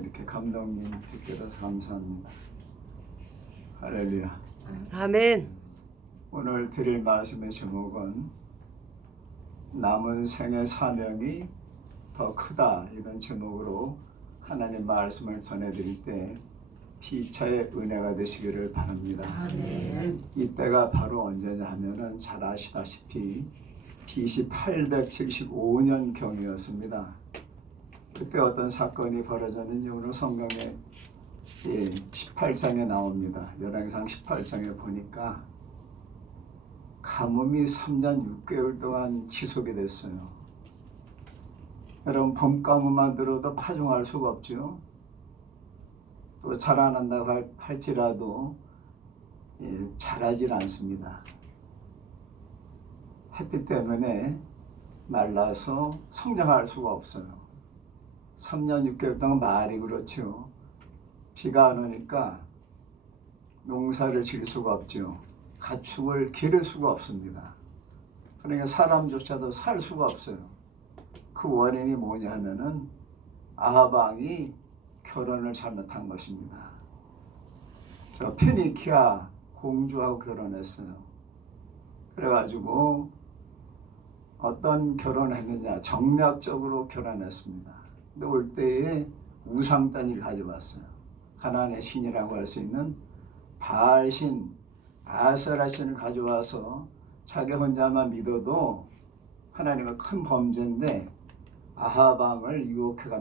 이렇게 감독님 뵙게 감사합니다. 할렐루야. 아멘. 오늘 드릴 말씀의 제목은 남은 생의 사명이 더 크다, 이런 제목으로 하나님 말씀을 전해드릴 때 피차의 은혜가 되시기를 바랍니다. 아멘. 이때가 바로 언제냐 하면은 잘 아시다시피 BC 875년 경이었습니다. 그때 어떤 사건이 벌어졌는지 오늘 성경에 18장에 나옵니다. 열왕기상 18장에 보니까 가뭄이 3년 6개월 동안 지속이 됐어요. 여러분, 봄가뭄만 들어도 파종할 수가 없죠. 또 자라난다고 할지라도 자라질 않습니다. 햇빛 때문에 말라서 성장할 수가 없어요. 3년 6개월 동안 말이 그렇죠. 비가 안 오니까 농사를 지을 수가 없죠. 가축을 기를 수가 없습니다. 그러니까 사람조차도 살 수가 없어요. 그 원인이 뭐냐 하면은 아합 왕이 결혼을 잘못한 것입니다. 저 페니키아 공주하고 결혼했어요. 그래가지고 어떤 결혼을 했느냐, 정략적으로 결혼했습니다. 근데 올 때에 우상단을 가져왔어요. 가나안의 신이라고 할 수 있는 바알신, 아세라 신을 가져와서 자기 혼자만 믿어도 하나님은 큰 범죄인데 아합 왕을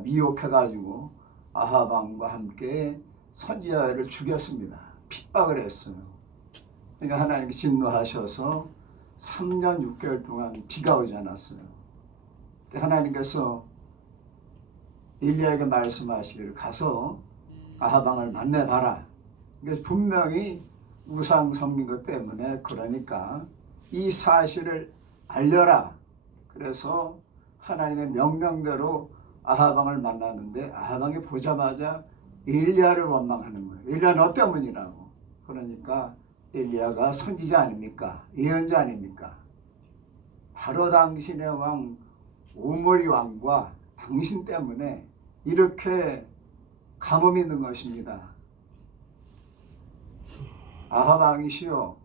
미혹해가지고 아합 왕과 함께 선지자를 죽였습니다. 핍박을 했어요. 그러니까 하나님이 진노하셔서 3년 6개월 동안 비가 오지 않았어요. 하나님께서 엘리야에게 말씀하시기를 가서 아합 왕을 만나봐라. 그러니까 분명히 우상 섬긴 것 때문에, 그러니까 이 사실을 알려라. 그래서 하나님의 명령대로 아합 왕을 만났는데 아합 왕이 보자마자 엘리야를 원망하는 거예요. 엘리야 너 때문이라고. 그러니까 엘리야가 선지자 아닙니까? 예언자 아닙니까? 바로 당신의 왕 오므리 왕과 당신 때문에 이렇게 가뭄이 있는 것입니다. 아합 왕이시여,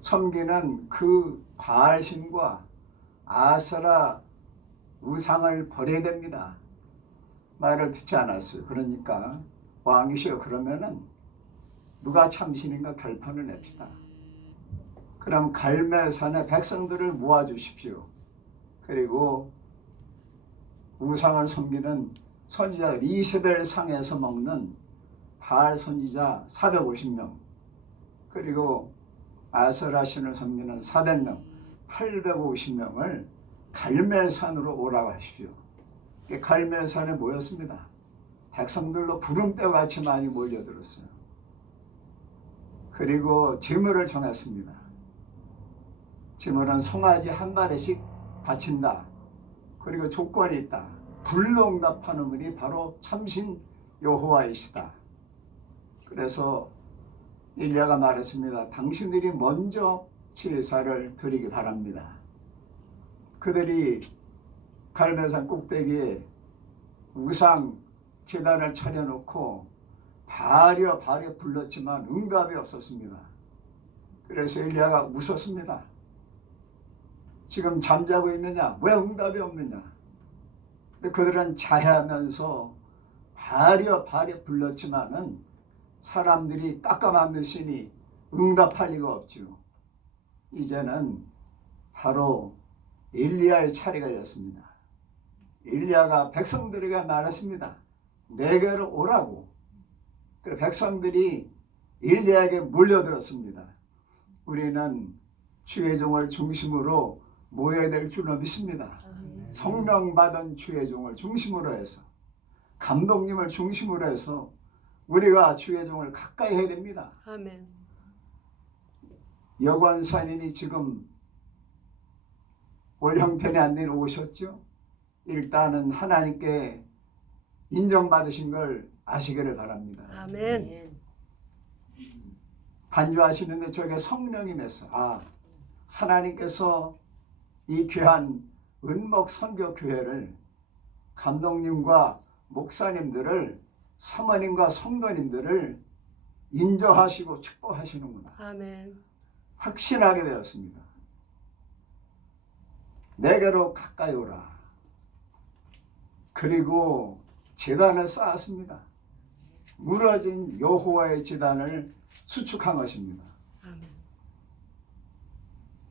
섬기는 그 바알신과 아세라 우상을 버려야 됩니다. 말을 듣지 않았어요. 그러니까 왕이시여, 그러면은 누가 참신인가 결판을 냅시다. 그럼 갈멜산에 백성들을 모아주십시오. 그리고 우상을 섬기는 선지자들, 이세벨 상에서 먹는 바알 선지자 450명, 그리고 아세라 신을 섬기는 400명, 850명을 갈멜산으로 오라고 하십시오. 갈멜산에 모였습니다. 백성들로 부름뼈같이 많이 몰려들었어요. 그리고 제물을 정했습니다. 제물은 송아지 한 마리씩 바친다. 그리고 조건이 있다. 불응답하는 분이 바로 참신 여호와이시다. 그래서 엘리야가 말했습니다. 당신들이 먼저 제사를 드리기 바랍니다. 그들이 갈멜산 꼭대기에 우상 제단을 차려놓고 바려 불렀지만 응답이 없었습니다. 그래서 엘리야가 웃었습니다. 지금 잠자고 있느냐? 왜 응답이 없느냐? 근데 그들은 자해하면서 바려 불렀지만은 사람들이 깎아만드시니 응답할 리가 없죠. 이제는 바로 엘리야의 차례가 되었습니다. 엘리야가 백성들에게 말했습니다. 내게로 오라고. 그래서 백성들이 엘리야에게 몰려들었습니다. 우리는 주의 종을 중심으로 모여야 될 줄로 믿습니다. 성령 받은 주의 종을 중심으로 해서, 감독님을 중심으로 해서 우리가 주의 종을 가까이 해야 됩니다. 아멘. 여관산인이 지금 올 형편이 안 되는 오셨죠? 일단은 하나님께 인정받으신 걸 아시기를 바랍니다. 아멘. 반주하시는데 저게 성령님에서 하나님께서 이 귀한 은목 선교 교회를 감독님과 목사님들을, 사모님과 성도님들을 인정하시고 축복하시는구나 아멘. 확신하게 되었습니다. 내게로 가까이 오라. 그리고 제단을 쌓았습니다. 무너진 여호와의 제단을 수축한 것입니다. 아멘.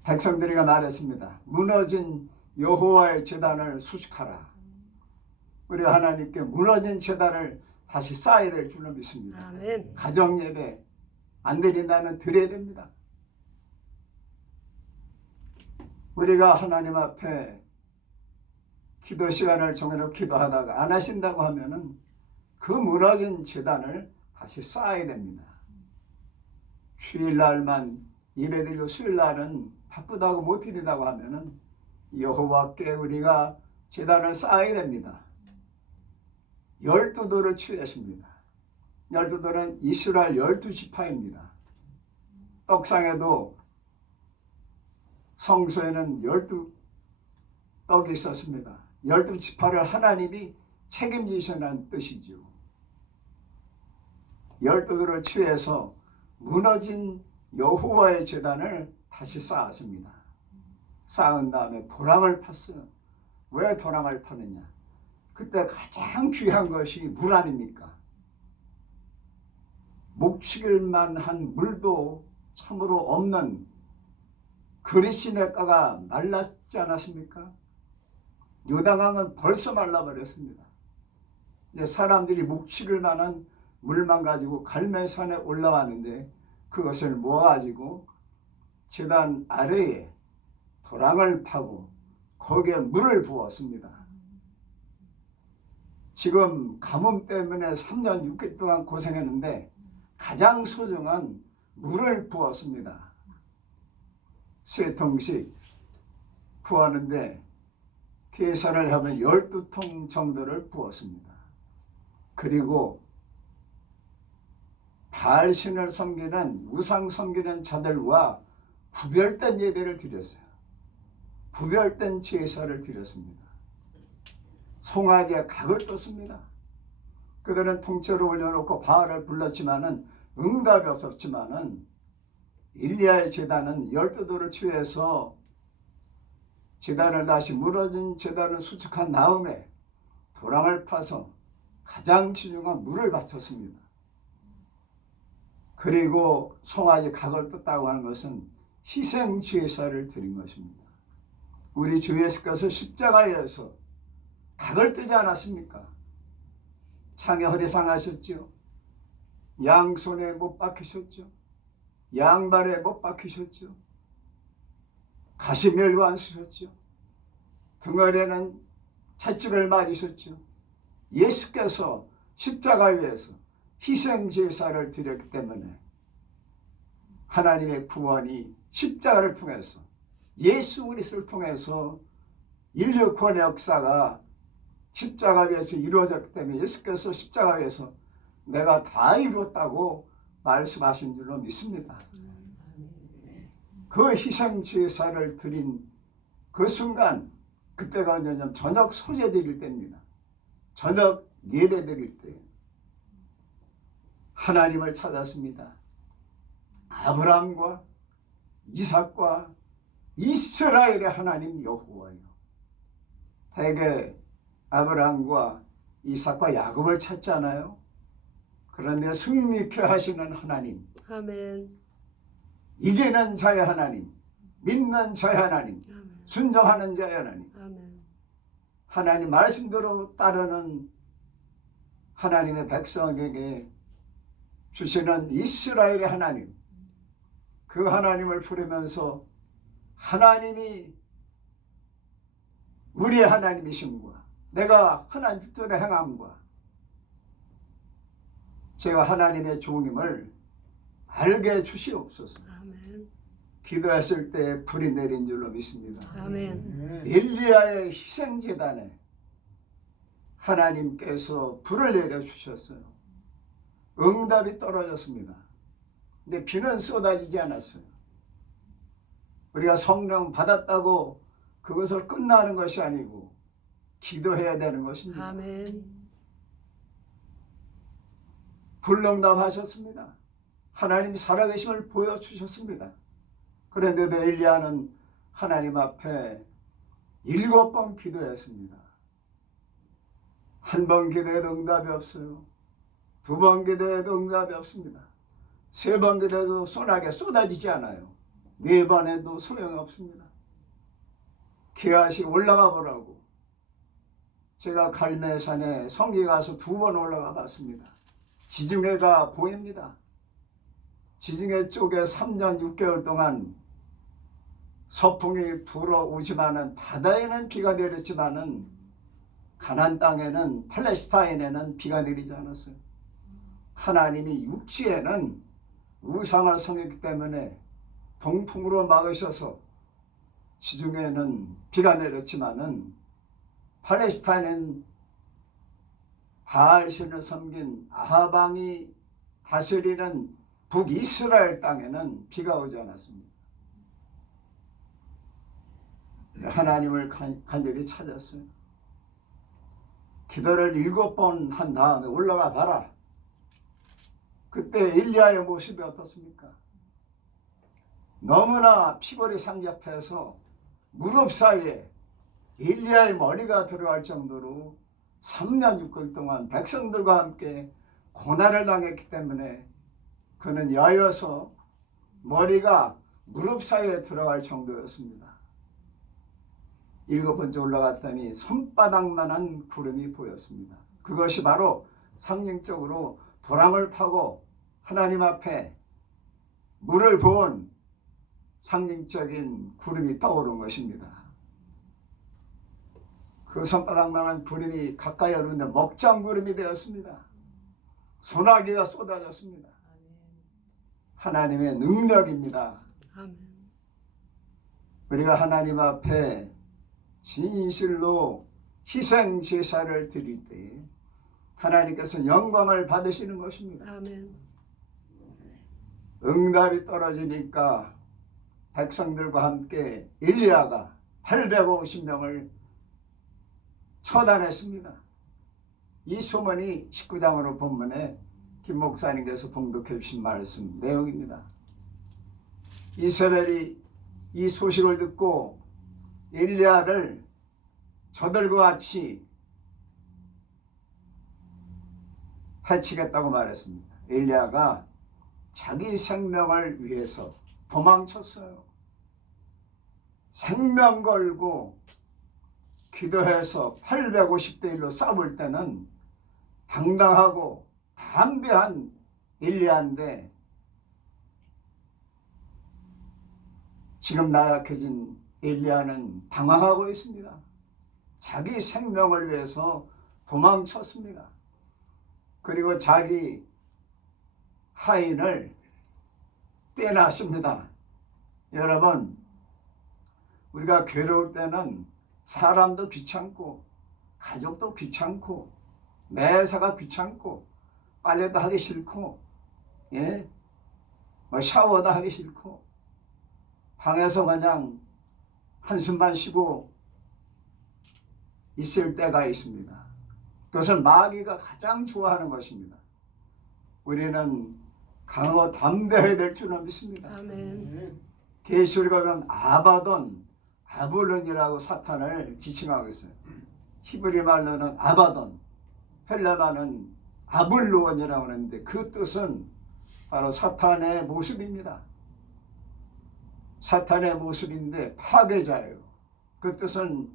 백성들이 말했습니다. 무너진 여호와의 제단을 수축하라. 우리 하나님께 무너진 제단을 다시 쌓아야 될 줄로 믿습니다. 아멘. 가정 예배 안 드린다면 드려야 됩니다. 우리가 하나님 앞에 기도 시간을 정해놓고 기도하다가 안 하신다고 하면은 그 무너진 제단을 다시 쌓아야 됩니다. 주일날만 예배드리고 수요일날은 바쁘다고 못 드린다고 하면은 여호와께 우리가 제단을 쌓아야 됩니다. 12도를 취했습니다. 12도는 이스라엘 12지파입니다. 떡상에도 성소에는 12떡이 있었습니다. 12지파를 하나님이 책임지시는 뜻이죠. 12도를 취해서 무너진 여호와의 제단을 다시 쌓았습니다. 쌓은 다음에 도랑을 팠어요. 왜 도랑을 파느냐? 그때 가장 귀한 것이 물 아닙니까? 목축일만 한 물도 참으로 없는 그리시네가가 말랐지 않았습니까? 요단강은 벌써 말라버렸습니다. 이제 사람들이 목축일 만한 물만 가지고 갈멜산에 올라왔는데 그것을 모아가지고 제단 아래에 도랑을 파고 거기에 물을 부었습니다. 지금 가뭄 때문에 3년 6개월 동안 고생했는데 가장 소중한 물을 부었습니다. 3통씩 부었는데 계산을 하면 12통 정도를 부었습니다. 그리고 바알신을 섬기는 우상 섬기는 자들과 구별된 예배를 드렸어요. 구별된 제사를 드렸습니다. 송아지에 각을 떴습니다. 그들은 통째로 올려놓고 바알을 불렀지만은 응답이 없었지만은 일리야의 제단은 12도를 취해서 제단을 다시 무너진 제단을 수축한 다음에 도랑을 파서 가장 진중한 물을 바쳤습니다. 그리고 송아지 각을 떴다고 하는 것은 희생 제사를 드린 것입니다. 우리 주 예수께서 십자가에서 각을 뜨지 않았습니까? 창에 허리 상하셨죠. 양손에 못 박히셨죠. 양발에 못 박히셨죠. 가시멸관 쓰셨죠. 등어리에는 채찍을 맞으셨죠. 예수께서 십자가 위에서 희생 제사를 드렸기 때문에 하나님의 구원이 십자가를 통해서 예수 그리스도를 통해서 인류 구원의 역사가 십자가 위에서 이루어졌기 때문에 예수께서 십자가 위에서 내가 다 이루었다고 말씀하신 줄로 믿습니다. 그 희생 제사를 드린 그 순간, 그때가 언제냐면 저녁 소재 드릴 때입니다. 저녁 예배 드릴 때 하나님을 찾았습니다. 아브라함과 이삭과 이스라엘의 하나님 여호와요. 대개 아브라함과 이삭과 야곱을 찾잖아요. 그런데 승리케 하시는 하나님, 아멘. 이기는 자의 하나님, 믿는 자의 하나님, 아멘. 순종하는 자의 하나님, 아멘. 하나님 말씀대로 따르는 하나님의 백성에게 주시는 이스라엘의 하나님, 그 하나님을 부르면서 하나님이 우리의 하나님이심과 내가 하나님 뜻대로 행함과 제가 하나님의 종임을 알게 주시옵소서. 아멘. 기도했을 때 불이 내린 줄로 믿습니다. 아멘. 엘리야의 희생제단에 하나님께서 불을 내려주셨어요. 응답이 떨어졌습니다. 근데 비는 쏟아지지 않았어요. 우리가 성령 받았다고 그것을 끝나는 것이 아니고 기도해야 되는 것입니다. 아멘. 불응답하셨습니다. 하나님 살아계심을 보여주셨습니다. 그런데도 엘리야는 하나님 앞에 7번 기도했습니다. 한 번 기도해도 응답이 없어요. 2번 기도해도 응답이 없습니다. 3번 기도해도 소나게 쏟아지지 않아요. 4번 해도 소용이 없습니다. 기아시 올라가 보라고. 제가 갈매산에 성기 가서 2번 올라가 봤습니다. 지중해가 보입니다. 지중해 쪽에 3년 6개월 동안 서풍이 불어오지만은 바다에는 비가 내렸지만은 가나안 땅에는 팔레스타인에는 비가 내리지 않았어요. 하나님이 육지에는 우상을 섬겼기 때문에 동풍으로 막으셔서 지중해는 비가 내렸지만은 팔레스타인은 바알신을 섬긴 아하방이 다스리는 북이스라엘 땅에는 비가 오지 않았습니다. 하나님을 간절히 찾았어요. 기도를 7번 한 다음에 올라가 봐라. 그때 엘리야의 모습이 어떻습니까? 너무나 피골이 상접해서 무릎 사이에 엘리야의 머리가 들어갈 정도로 3년 6개월 동안 백성들과 함께 고난을 당했기 때문에 그는 여여서 머리가 무릎 사이에 들어갈 정도였습니다. 7번째 올라갔더니 손바닥만한 구름이 보였습니다. 그것이 바로 상징적으로 도랑을 파고 하나님 앞에 물을 부은 상징적인 구름이 떠오른 것입니다. 그 손바닥만한 구름이 가까이 오는데 먹장구름이 되었습니다. 소나기가 쏟아졌습니다. 하나님의 능력입니다. 아멘. 우리가 하나님 앞에 진실로 희생 제사를 드릴 때 하나님께서 영광을 받으시는 것입니다. 아멘. 응답이 떨어지니까 백성들과 함께 엘리야가 850명을 처단했습니다. 이 소문이 19장으로 본문에 김 목사님께서 봉독해 주신 말씀 내용입니다. 이세벨이 이 소식을 듣고 엘리야를 저들과 같이 해치겠다고 말했습니다. 엘리야가 자기 생명을 위해서 도망쳤어요. 생명 걸고 기도해서 850대 1로 싸울 때는 당당하고 담대한 엘리야인데 지금 나약해진 엘리야는 당황하고 있습니다. 자기 생명을 위해서 도망쳤습니다. 그리고 자기 하인을 빼놨습니다. 여러분, 우리가 괴로울 때는 사람도 귀찮고 가족도 귀찮고 매사가 귀찮고 빨래도 하기 싫고 샤워도 하기 싫고 방에서 그냥 한숨만 쉬고 있을 때가 있습니다. 그것은 마귀가 가장 좋아하는 것입니다. 우리는 강하고 담대해야 될 줄은 믿습니다. 아멘. 계시록에 보면 아바돈, 아볼론이라고 사탄을 지칭하고 있어요. 히브리 말로는 아바돈, 헬라말은 아볼론이라고 하는데 그 뜻은 바로 사탄의 모습입니다. 사탄의 모습인데 파괴자예요. 그 뜻은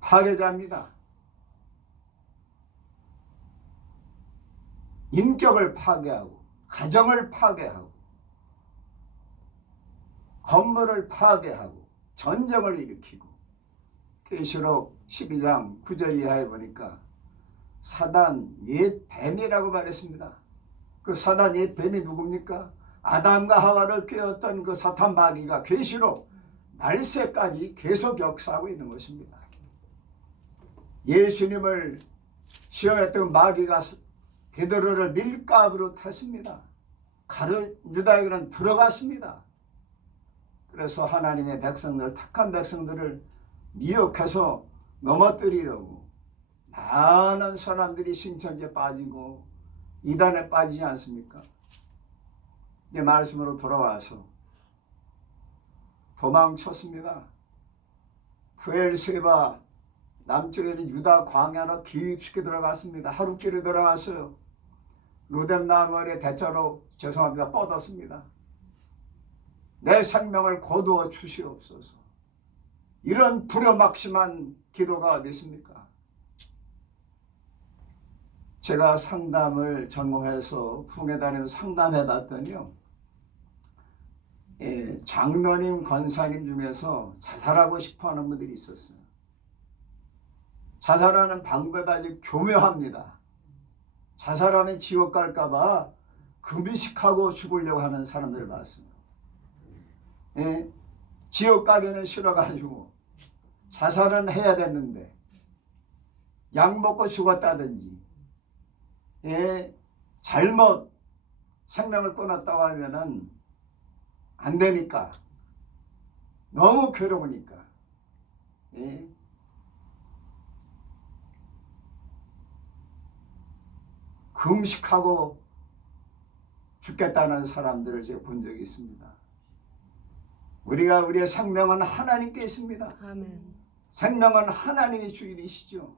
파괴자입니다. 인격을 파괴하고 가정을 파괴하고 건물을 파괴하고 전쟁을 일으키고 계시록 12장 9절 이하에 보니까 사단 옛 뱀이라고 말했습니다. 그 사단 옛 뱀이 누굽니까? 아담과 하와를 꾀었던 그 사탄 마귀가 계시록 말세까지 계속 역사하고 있는 것입니다. 예수님을 시험했던 마귀가 베드로를 밀가부로 탔습니다. 유다에게는 들어갔습니다. 그래서 하나님의 백성들, 택한 백성들을 미혹해서 넘어뜨리려고 많은 사람들이 신천지에 빠지고 이단에 빠지지 않습니까? 이 말씀으로 돌아와서 도망쳤습니다. 부엘세바 남쪽에 있는 유다 광야로 깊숙이 들어갔습니다. 하룻길을 들어갔어요. 루뎀나무 아래 대자로 죄송합니다. 뻗었습니다. 내 생명을 거두어 주시옵소서. 이런 불효막심한 기도가 어디 있습니까? 제가 상담을 전공해서 부흥회 다니면서 상담해 봤더니요. 장로님, 권사님 중에서 자살하고 싶어하는 분들이 있었어요. 자살하는 방법이 아주 교묘합니다. 자살하면 지옥 갈까봐 금이식하고 죽으려고 하는 사람들을 봤어요. 지옥 가기는 싫어가지고 자살은 해야 됐는데 약 먹고 죽었다든지 잘못 생명을 끊었다고 하면은 안 되니까 너무 괴로우니까 금식하고 죽겠다는 사람들을 제가 본 적이 있습니다. 우리의 생명은 하나님께 있습니다. 아멘. 생명은 하나님이 주인이시죠.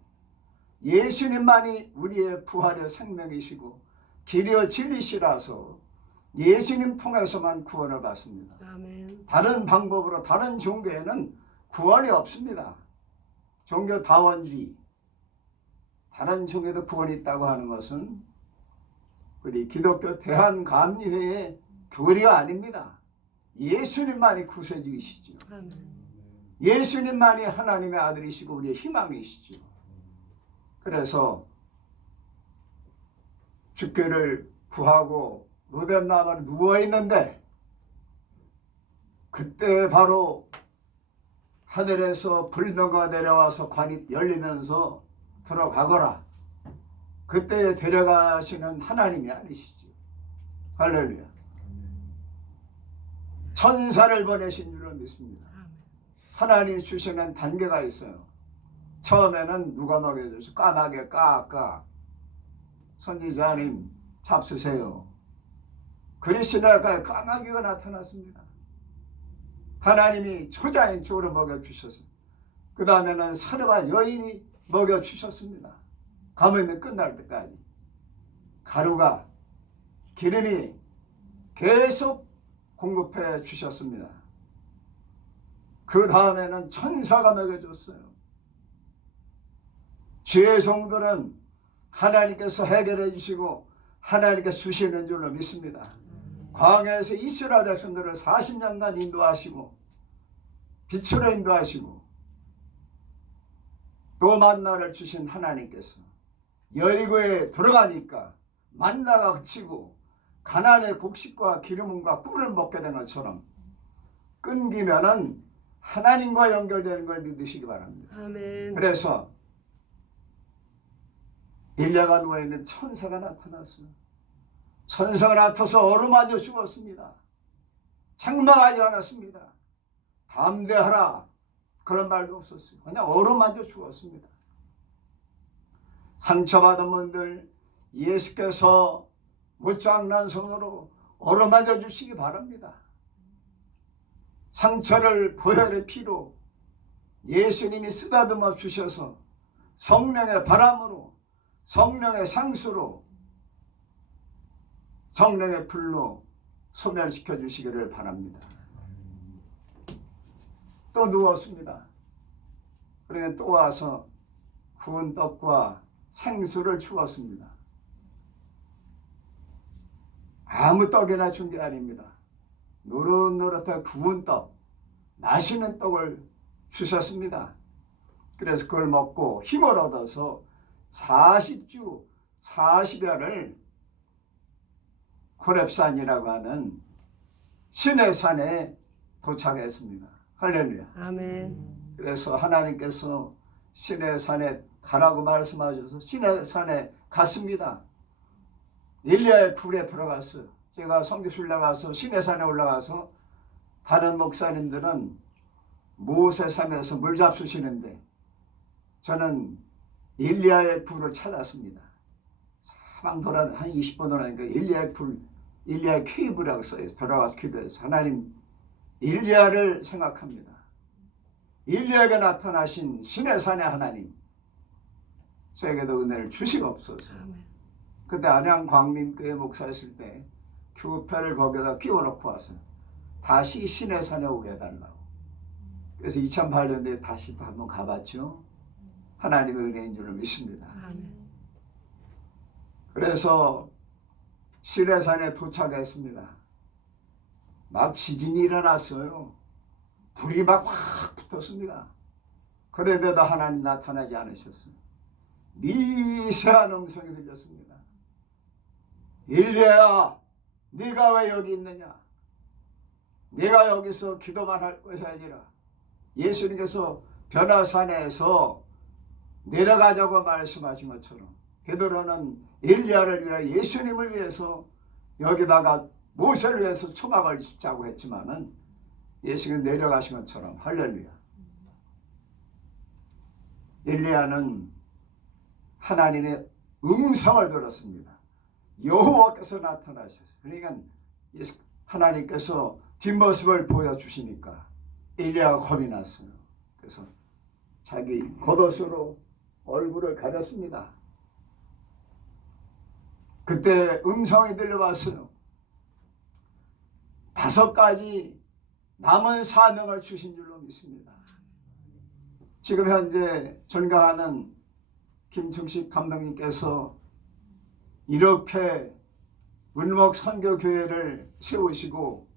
예수님만이 우리의 부활의 생명이시고 길이요 진리시라서 예수님 통해서만 구원을 받습니다. 아멘. 다른 방법으로 다른 종교에는 구원이 없습니다. 종교다원주의 다른 종교도 구원이 있다고 하는 것은 우리 기독교 대한감리회의 교리가 아닙니다. 예수님만이 구세주이시죠. 아멘. 예수님만이 하나님의 아들이시고 우리의 희망이시죠. 그래서 주께를 구하고 루뎀나무에 누워있는데 그때 바로 하늘에서 불명가 내려와서 관이 열리면서 들어가거라. 그때 데려가시는 하나님이 아니시죠. 할렐루야. 천사를 보내신 줄로 믿습니다. 하나님이 주시는 단계가 있어요. 처음에는 누가 먹여줘서 까마귀 까까 선지자님 잡수세요. 그리시나가 까마귀가 나타났습니다. 하나님이 초자인 쪽으로 먹여주셨어요. 그 다음에는 사르와 여인이 먹여주셨습니다. 가뭄이 끝날 때까지 가루가 기름이 계속 공급해 주셨습니다. 그 다음에는 천사가 먹여줬어요. 주의 종들은 하나님께서 해결해 주시고 하나님께서 주시는 줄로 믿습니다. 광야에서 이스라엘 백성들을 40년간 인도하시고 빛으로 인도하시고 또 만나를 주신 하나님께서 여리고에 들어가니까 만나가 그치고 가나안의 곡식과 기름과 꿀을 먹게 된 것처럼 끊기면은 하나님과 연결되는 걸 믿으시기 바랍니다. 아멘. 그래서 일리야가 누워있는 천사가 나타났어요. 천사가 나타나서 어루만져 죽었습니다. 책망하지 않았습니다. 담대하라 그런 말도 없었어요. 그냥 어루만져 죽었습니다. 상처받은 분들 예수께서 무장난 손으로 어루만져 주시기 바랍니다. 상처를 보혈의 피로 예수님이 쓰다듬어 주셔서 성령의 바람으로 성령의 상수로 성령의 불로 소멸시켜 주시기를 바랍니다. 또 누웠습니다. 그러면 또 와서 구운 떡과 생수를 주었습니다. 아무 떡이나 준 게 아닙니다. 노릇노릇한 구운 떡, 맛있는 떡을 주셨습니다. 그래서 그걸 먹고 힘을 얻어서 40주 40여를 호렙산이라고 하는 시내산에 도착했습니다. 할렐루야. 아멘. 그래서 하나님께서 시내산에 가라고 말씀하셔서 시내산에 갔습니다. 일리야의 굴에 들어갔어요. 제가 성지순례 나가서 시내산에 올라가서 다른 목사님들은 모세산에서 물 잡수시는데 저는 일리야의 불을 찾았습니다. 사방 돌아 한 20분 돌아니까 일리야의 불, 일리야의 케이브라고 써있어요. 들어가서 기도해서 하나님 일리야를 생각합니다. 일리야에게 나타나신 신의 산의 하나님, 저에게도 은혜를 주시옵소서. 그때 안양 광림교회 목사였을 때 교회를 거기다 끼워놓고 와서 다시 신의 산에 오게 해달라고. 그래서 2008년도에 다시 또 한번 가봤죠. 하나님의 은혜인 줄로 믿습니다. 그래서 신의 산에 도착했습니다. 막 지진이 일어났어요. 불이 막 확 붙었습니다. 그런데도 하나님 나타나지 않으셨어요. 미세한 음성이 들렸습니다. 일리야, 네가 왜 여기 있느냐? 네가 여기서 기도만 할 것이 아니라 예수님께서 변화산에서 내려가자고 말씀하신 것처럼 베드로는 엘리야를 위하여 예수님을 위해서 여기다가 모세를 위해서 초막을 짓자고 했지만은 예수님 내려가신 것처럼 할렐루야. 엘리야는 하나님의 음성을 들었습니다. 여호와께서 나타나셨어요. 그러니까 하나님께서 뒷모습을 보여주시니까 엘리야가 겁이 났어요. 그래서 자기 겉옷으로 얼굴을 가렸습니다. 그때 음성이 들려왔어요. 5가지 남은 사명을 주신 줄로 믿습니다. 지금 현재 전가하는 김충식 감독님께서 이렇게 은목 선교교회를 세우시고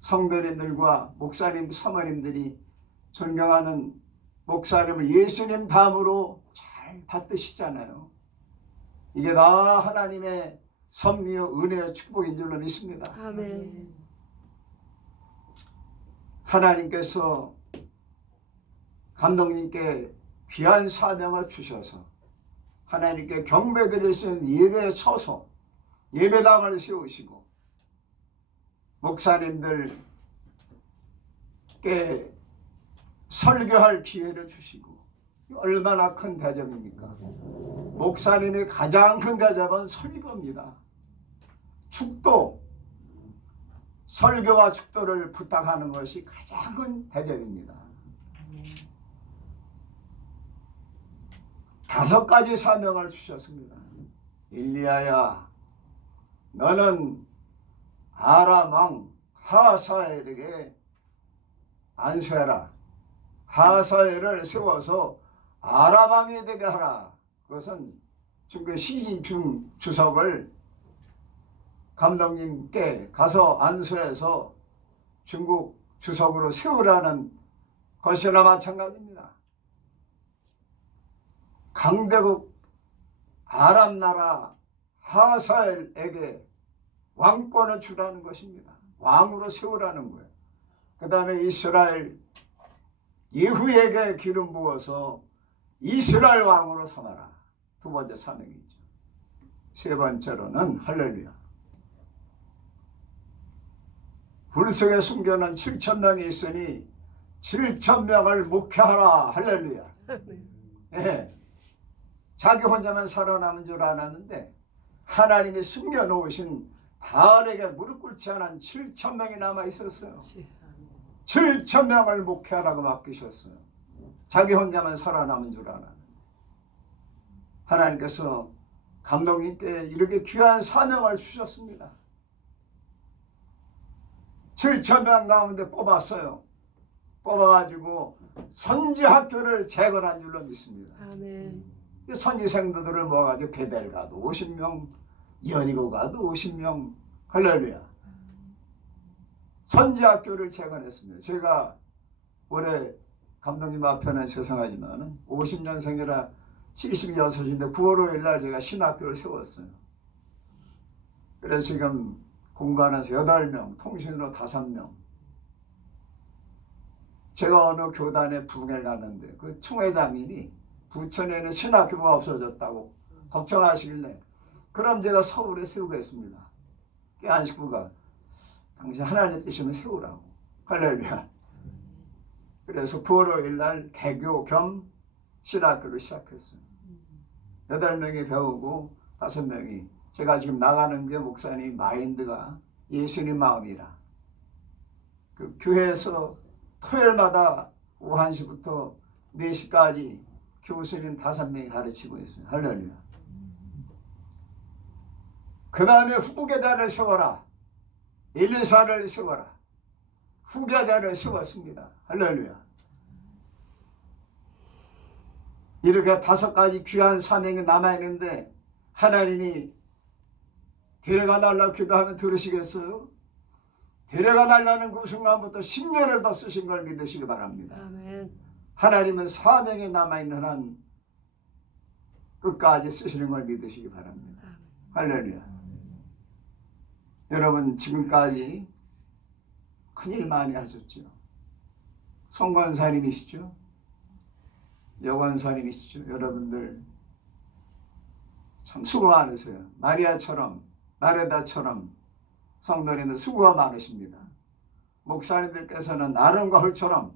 성도님들과 목사님, 사모님들이 존경하는 목사님을 예수님 다음으로 잘 받드시잖아요. 이게 다 하나님의 섭리요 은혜의 축복인 줄로 믿습니다. 아멘. 하나님께서 감독님께 귀한 사명을 주셔서 하나님께 경배드릴 수 있는 예배에 서서 예배당을 세우시고 목사님들께 설교할 기회를 주시고 얼마나 큰 대접입니까? 목사님의 가장 큰 대접은 설교입니다. 축도, 설교와 축도를 부탁하는 것이 가장 큰 대접입니다. 5가지 사명을 주셨습니다. 엘리야야, 너는 아람 왕 하사엘에게 안수해라. 하사엘을 세워서 아람 왕이 되게 하라. 그것은 중국 시진핑 주석을 감독님께 가서 안수해서 중국 주석으로 세우라는 것이나 마찬가지입니다. 강대국 아람 나라 하사엘에게 왕권을 주라는 것입니다. 왕으로 세우라는 거예요. 그 다음에 이스라엘 예후에게 기름 부어서 이스라엘 왕으로 삼아라. 2번째 사명이죠. 3번째로는 할렐루야. 불 속에 숨겨놓은 7,000명이 있으니 7,000명을 목회하라. 할렐루야. 네. 자기 혼자만 살아남은 줄 알았는데 하나님이 숨겨놓으신 바알에게 무릎 꿇지 않은 7,000명이 남아 있었어요. 7,000명을 목회하라고 맡기셨어요. 자기 혼자만 살아남은 줄 알았는데 하나님께서 감독님께 이렇게 귀한 사명을 주셨습니다. 7,000명 가운데 뽑았어요. 뽑아가지고 선지학교를 재건한 줄로 믿습니다. 아멘. 선지생도들을 모아가지고 베델 가도 50명, 연희고 가도 50명, 할렐루야. 선지학교를 재건했습니다. 제가 올해 감독님 앞에는 죄송하지만 50년생이라 76인데 9월 5일 날 제가 신학교를 세웠어요. 그래서 지금 공부하면서 8명, 통신으로 5명. 제가 어느 교단에 부흥회를 하는데 그 총회장님이 부천에는 신학교가 없어졌다고 걱정하시길래 그럼 제가 서울에 세우겠습니다. 안식부가 당신 하나님 뜻이면 세우라고. 할렐루야. 그래서 9월 5일 날 개교 겸 신학교를 시작했어요. 8명이 배우고 5명이 제가 지금 나가는 게 목사님 마인드가 예수님 마음이라 그 교회에서 토요일마다 오후 1시부터 4시까지 교수님 5명이 가르치고 있어요. 할렐루야. 그 다음에 후계자를 세워라. 1, 2, 4를 세워라. 후계자를 세웠습니다. 할렐루야. 이렇게 5가지 귀한 사명이 남아있는데 하나님이 데려가 달라고 기도하면 들으시겠어요? 데려가 달라는 그 순간부터 10년을 더 쓰신 걸 믿으시기 바랍니다. 아멘. 하나님은 사명이 남아있는 한 끝까지 쓰시는 걸 믿으시기 바랍니다. 할렐루야. 여러분 지금까지 큰일 많이 하셨죠. 송권사님이시죠. 여관사님이시죠. 여러분들 참 수고 많으세요. 마리아처럼 나레다처럼 성도님들 수고가 많으십니다. 목사님들께서는 아름과 헐처럼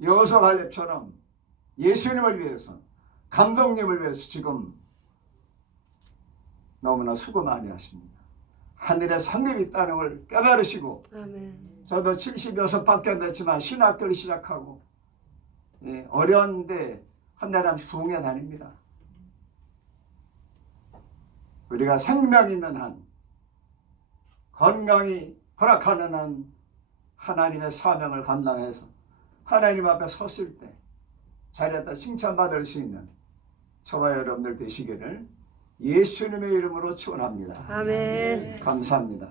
여호수아갈렙처럼 예수님을 위해서 감독님을 위해서 지금 너무나 수고 많이 하십니다. 하늘에 상급이 있다는 걸 깨달으시고 아멘. 저도 76밖에 안 됐지만 신학교를 시작하고 어려운데 한 달에 한 번씩 부흥회 다닙니다. 우리가 생명 있는 한 건강이 허락하는 한 하나님의 사명을 감당해서 하나님 앞에 섰을 때 잘했다 칭찬받을 수 있는 저와 여러분들 되시기를 예수님의 이름으로 축원합니다. 아멘. 감사합니다.